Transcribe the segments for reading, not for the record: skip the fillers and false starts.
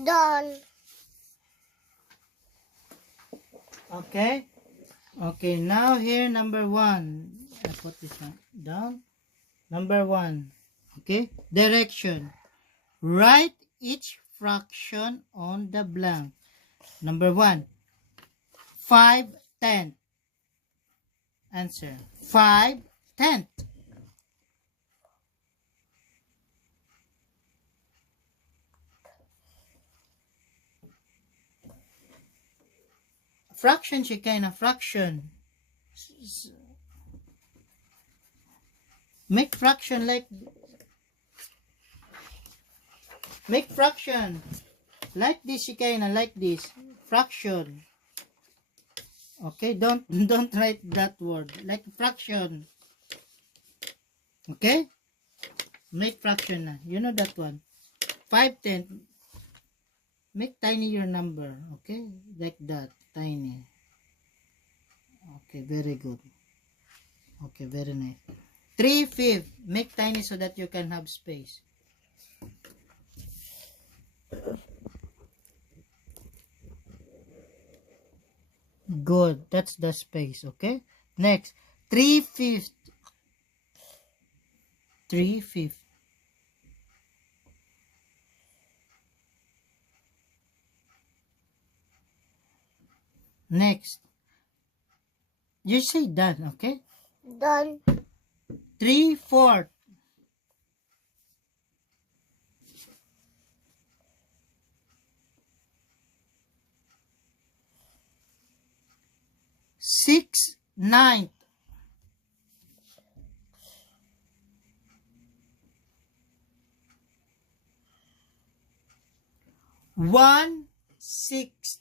Done. Okay. Okay, now here number 1. I put this one down. Number 1. Okay. Direction. Write each fraction on the blank. Number 1. 5/10. Answer. 5/10. Fraction siya kay na fraction. Make fraction like this siya kay na like this. Fraction. Okay, don't write that word. Like fraction. Okay? Make fraction na. You know that one. 5/10. Make tiny your number. Okay? Like that. Tiny. Okay, very good. Okay, very nice. 3/5. Make tiny so that you can have space. Good. That's the space. Okay? Next. 3/5. 3/5. Next. You say done, okay? Done. 3/4. 6/9. 1/6.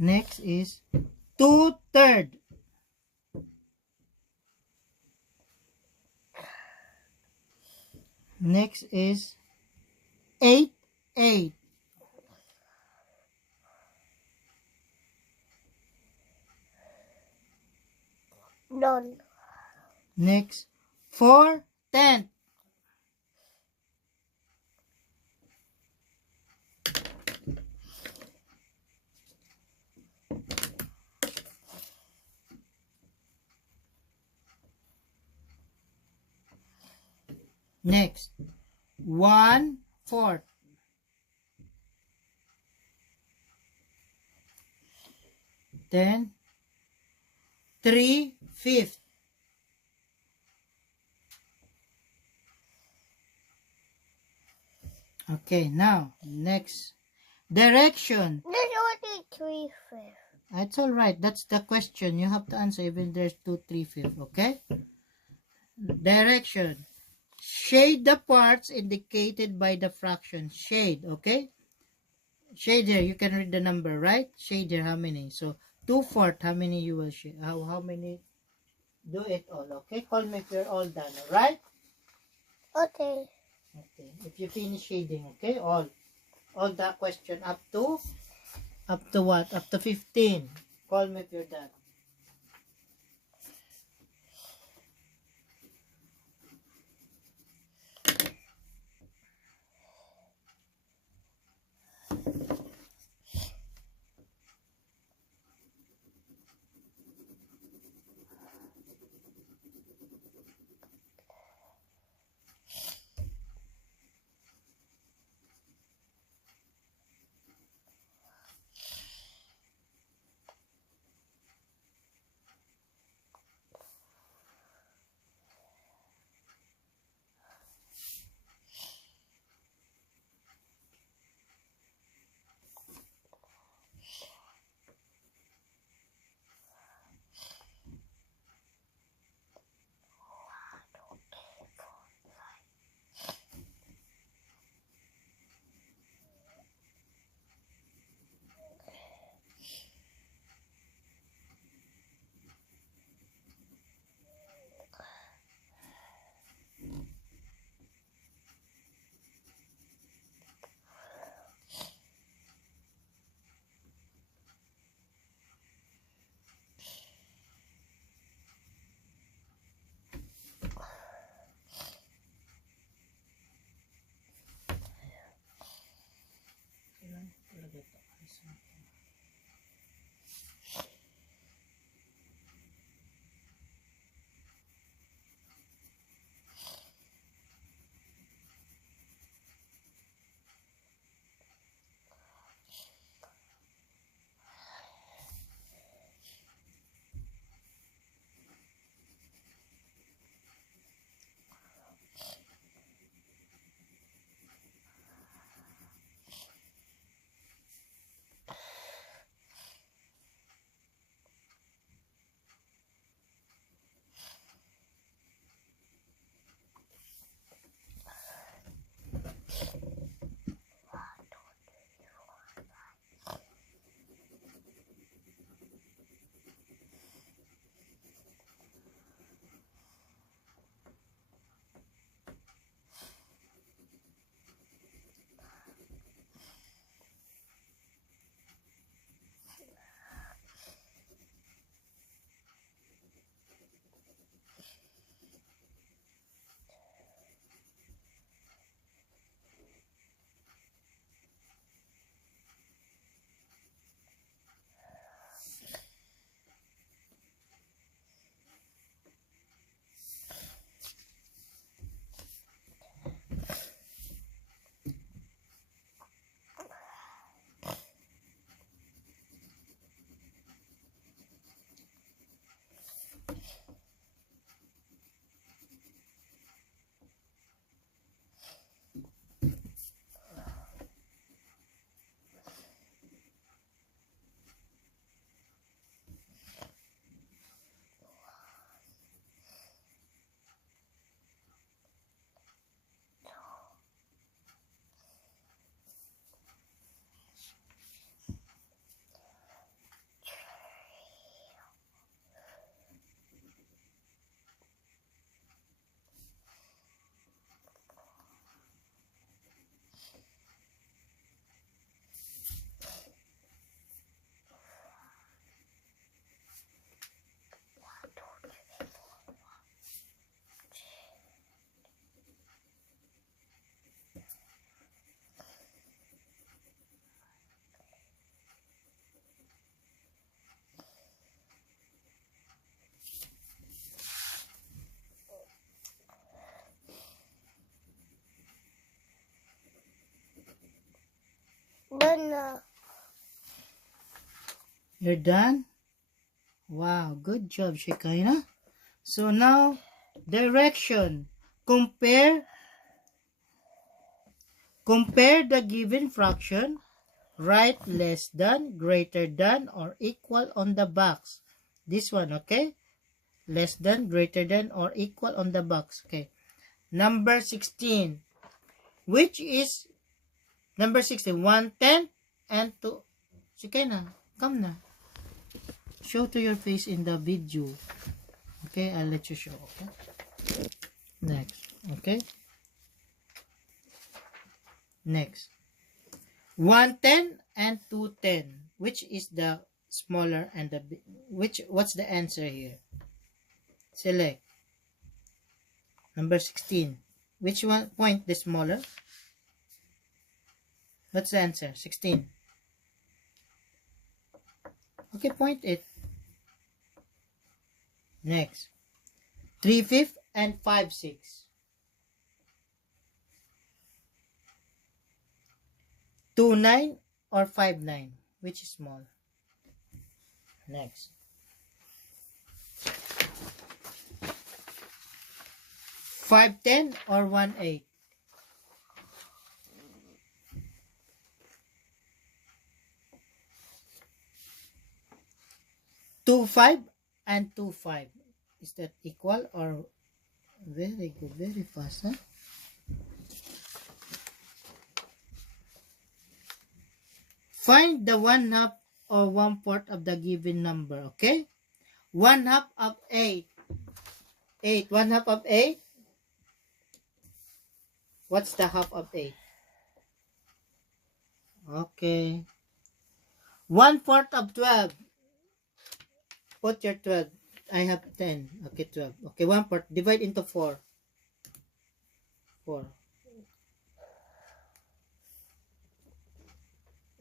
Next is 2/3. Next is 8/8. Done. Next 4/10. Next 1/4. Then 3/5. Okay, now next direction. There's only 3/5. That's all right. That's the question. You have to answer even there's 2, 3/5. Okay. Direction. Shade the parts indicated by the fraction. Shade. Okay. Shade here. You can read the number, right? Shade here. How many? So 2/4. How many you will shade? How many? Do it all. Okay. Call me if you're all done. All right. Okay. Okay. If you finish shading. Okay. All the question up to what? Up to 15. Call me if you're done. Done na. You're done? Wow, good job, Shekinah. So now, direction. Compare the given fraction. Write less than, greater than, or equal on the box. This one, okay? Less than, greater than, or equal on the box. Okay. Number 16. Which is number 16? 1/10 and 2. Shekinah, come na. Show to your face in the video. Okay, I'll let you show. Okay. Next. Okay. Next. 1/10 and 2/10. Which is the smaller and the what's the answer here? Select. Number 16. Which one point the smaller? What's the answer? 16. Okay, point it. Next. 3/5 and 5/6. 2/9 or 5/9. Which is small? Next. 5/10 or 1/8. 2/5 and 2/5. Is that equal or very good, very fast, huh? Find the 1/2 or 1/4 of the given number, okay? 1/2 of 8. 8. 1/2 of 8. What's the half of 8? Okay. 1/4 of 12. Put your 12. I have 10. Okay, 12. Okay, 1/4. Divide into 4. 4.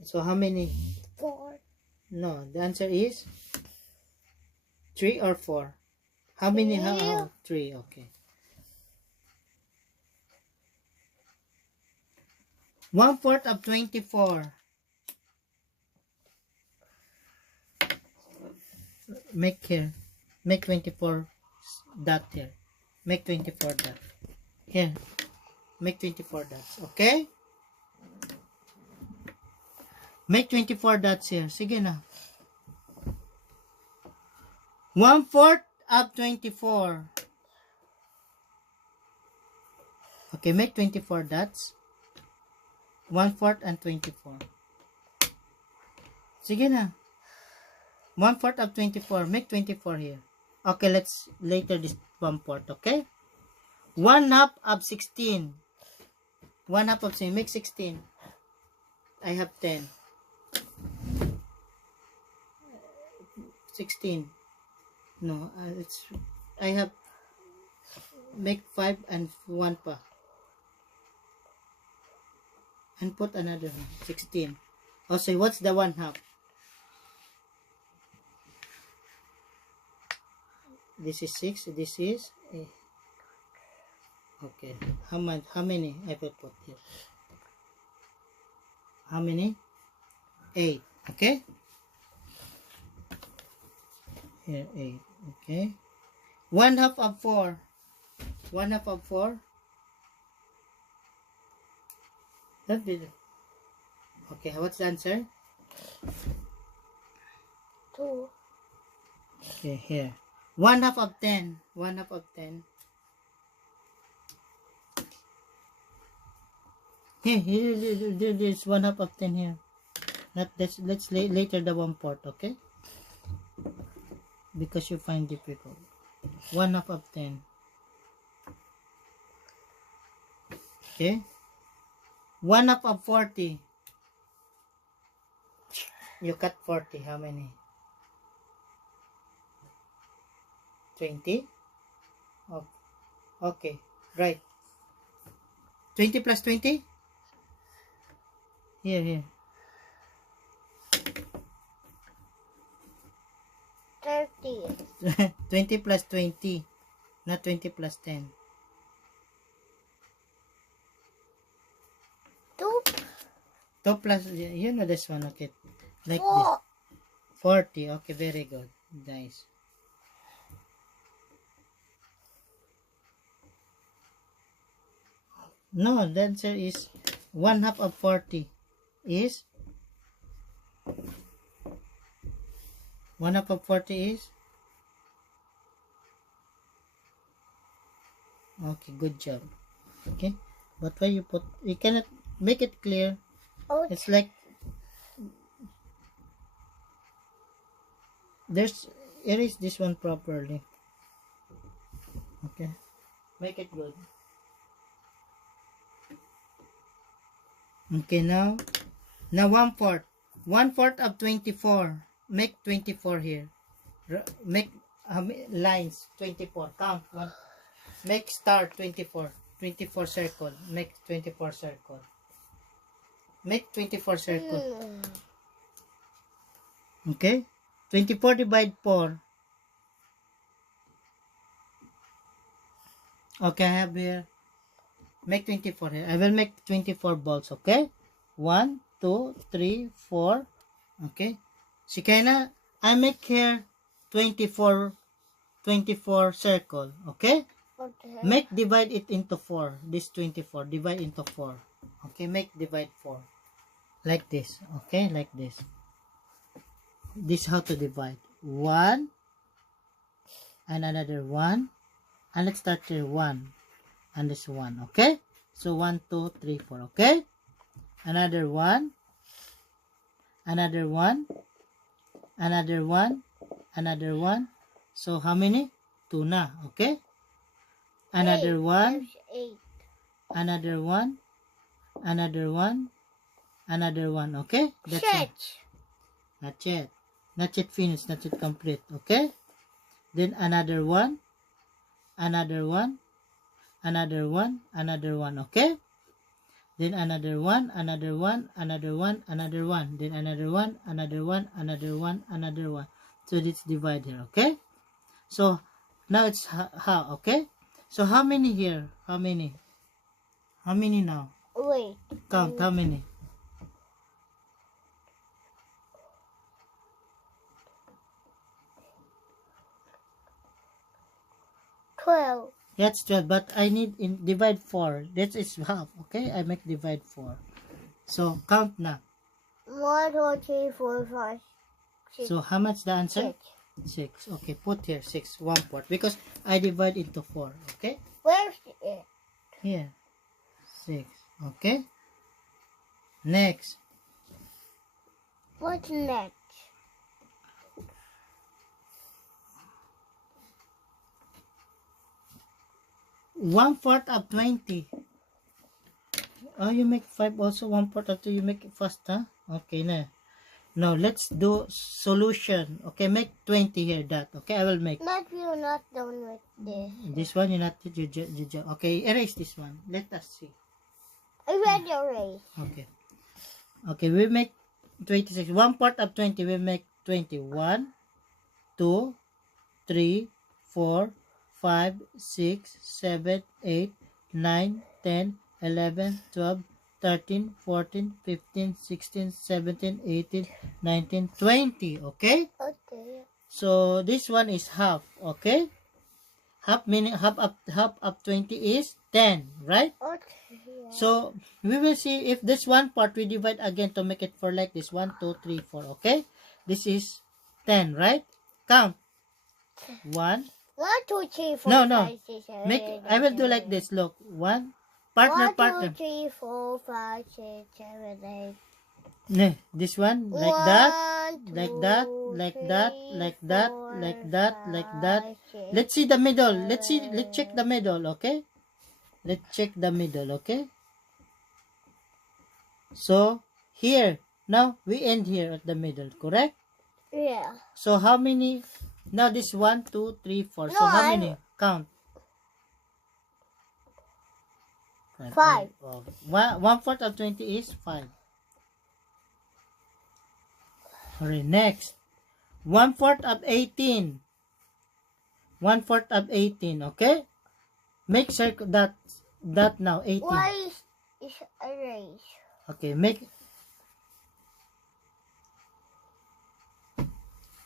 So how many? No, the answer is 3 or 4. How many? How? Three. 3. Okay. 1/4 of 24. Make here. Make 24 dot here. Make 24 dot. Here. Make 24 dots. Okay? Make 24 dots here. Sige na. 1/4 of 24. Okay, make 24 dots. 1/4 and 24. Sige na. 1/4 of 24. Make 24 here. Okay, let's later this 1/4. Okay? 1/2 of 16. 1/2 of 16. Make 16. I have 10. 16. No, I have make 5 and 1 pa. And put another one. 16. Also, what's the 1/2? This is 6. This is okay. How many I will put here? How many? 8. Okay. Here 8. Okay. 1/2 of 4. 1/2 of 4. That be okay. What's the answer? 2. Okay, here. 1/2 of 10. 1/2 of 10. Here, there's 1/2 of 10 here. Not this. Let's later the 1/4. Okay. Because you find difficult. 1/2 of 10. Okay. 1/2 of 40. You cut 40. How many? 20. Okay. Right. 20 plus 20? Here. 30. 20 plus 20. Not 20 plus 10. 2. 2 plus, you know this one, okay. Like 4. this. 40. Okay, very good. Nice. No, the answer is 1/2 of 40 is 1/2 of 40 is okay, good job. Okay, but why you cannot make it clear. Oh, It's like erase this one properly. Okay, make it good. Okay, now 1/4. 1/4 of 24. Make 24 here. Make lines 24. Count one. Make star 24. 24 circle. Make 24 circle. Make 24 circle. Okay. 24 divide 4. Okay, I have here. Make 24 here. I will make 24 balls, okay? 1, 2, 3, 4. Okay. Shikaina, I make here 24 circle, okay? okay. Make divide it into 4. This 24, divide into 4. Okay, make divide 4. Like this, okay? Like this. This how to divide. 1 and another 1. And let's start here 1. And this 1, okay? So 1, 2, 3, 4, okay? Another 1, another 1, another 1, another 1. So how many? 2 na, okay? Another 1, There's 8. another 1, another 1, another 1, okay? That's it. Not yet. Not yet finished, not yet complete, okay? Then another 1, another 1, another 1, another 1, okay? then another one, another one, another one, another one, then another one, another one, another one, another one. So let's divide here, okay? So now it's how, okay? So how many here? How many? How many now? Wait. Count, how many? $12. That's 12, but I need in divide 4. That is half, okay? I make divide 4. So count na. 1, 2, 3, 4, 5, 6, So how much the answer? 6. 6. Okay, put here 6, 1/4, because I divide into 4, okay? Where's it? Here, 6, okay? Next, What's next? 1/4 of 20. Oh, you make 5 also, 1/4 of 2, you make it fast, huh? Okay, na. Now, let's do solution. Okay, make 20 here, that. Okay, I will make. Not you're not done with this. This one, you not, okay, erase this one. Let us see. I read your race. Okay. Okay, we make 26. 1/4 of 20, we make 21, 2, 3, 4, 5, 6, 7, 8, 9, 10, 11, 12, 13, 14, 15, 16, 17, 18, 19, 20. Okay? Okay. So this one is half. Okay? Half meaning half up 20 is 10, right? Okay. So we will see if this one part we divide again to make it 4 like this. 1, 2, 3, 4. Okay? This is 10, right? Count. 1. 1, 2, 3, 4, No, no. 5, 6, 7, Make 8, I will do 9, like this. Look. 1. Partner, 1, 2, partner. 3, 4, 5, 6, 7, 8. No, this one like that. 1, Like that, 2, like 3, that, like that, 4, like that, like that. 5, 6, Let's see the middle. Let's check the middle, okay? Let's check the middle, okay? So, here. Now, we end here at the middle, correct? Yeah. So, how many? Now, this 1, 2, 3, 4. So, No, how many? Count. 5. 1/4 of 20 is 5. Alright, next. 1/4 of 18. 1/4 of 18, okay? Make circle that now, 18. Why is erase? Okay, make.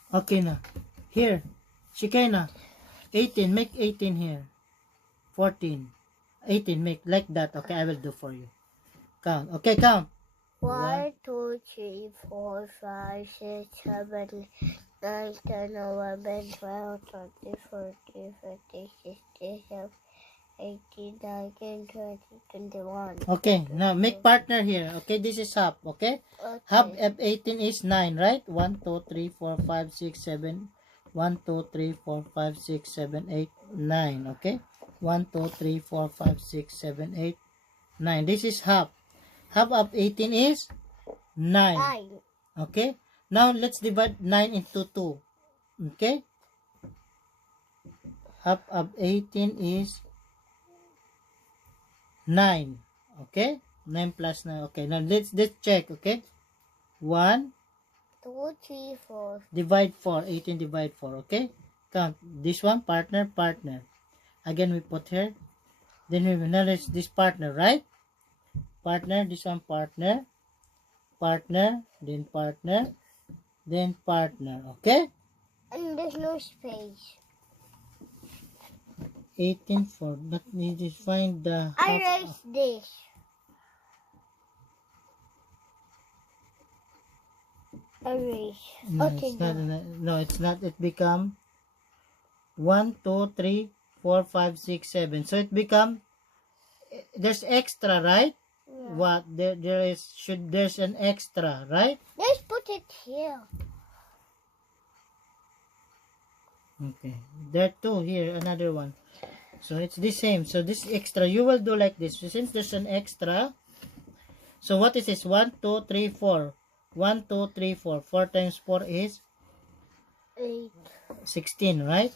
Okay na. Here. Shikay na. 18, make 18 here. 14. 18, make like that. Okay, I will do for you. Count. Okay, count. 1, 2, 3, 4, 5, 6, 7, 9, 10, 11, 12, 13, 14, 15, 16, 17, 18, 19, 20, 21. Okay, now make partner here. Okay, this is half. Okay? Half of 18 is 9, right? 1, 2, 3, 4, 5, 6, 7. 1, 2, 3, 4, 5, 6, 7, 8, 9. Okay? 1, 2, 3, 4, 5, 6, 7, 8, 9. This is half. Half of 18 is 9. 9. Okay? Now, let's divide 9 into 2. Okay? Half of 18 is 9. Okay? 9 plus 9. Okay, now let's check. Okay? 1 2, 3, 4. divide 4. 18 divide 4. Okay? Count. This one, partner, partner. Again, we put here. Then we will notice this partner, right? Partner, this one partner. Partner, then partner. Then partner. Okay? And there's no space. 18 4. But need to find the I half. erase this. Erase. No, Okay, it's not. go. No, it's not. It become 1, 2, 3, 4, 5, 6, 7. So it become, there's extra, right? Yeah. What there is there's an extra, right? Let's put it here. Okay. There too here another one. So it's the same. So this extra you will do like this. So since there's an extra, so what is this? 1, 2, 3, 4. 1, 2, 3, 4. 4 times 4 is 8. 16, right?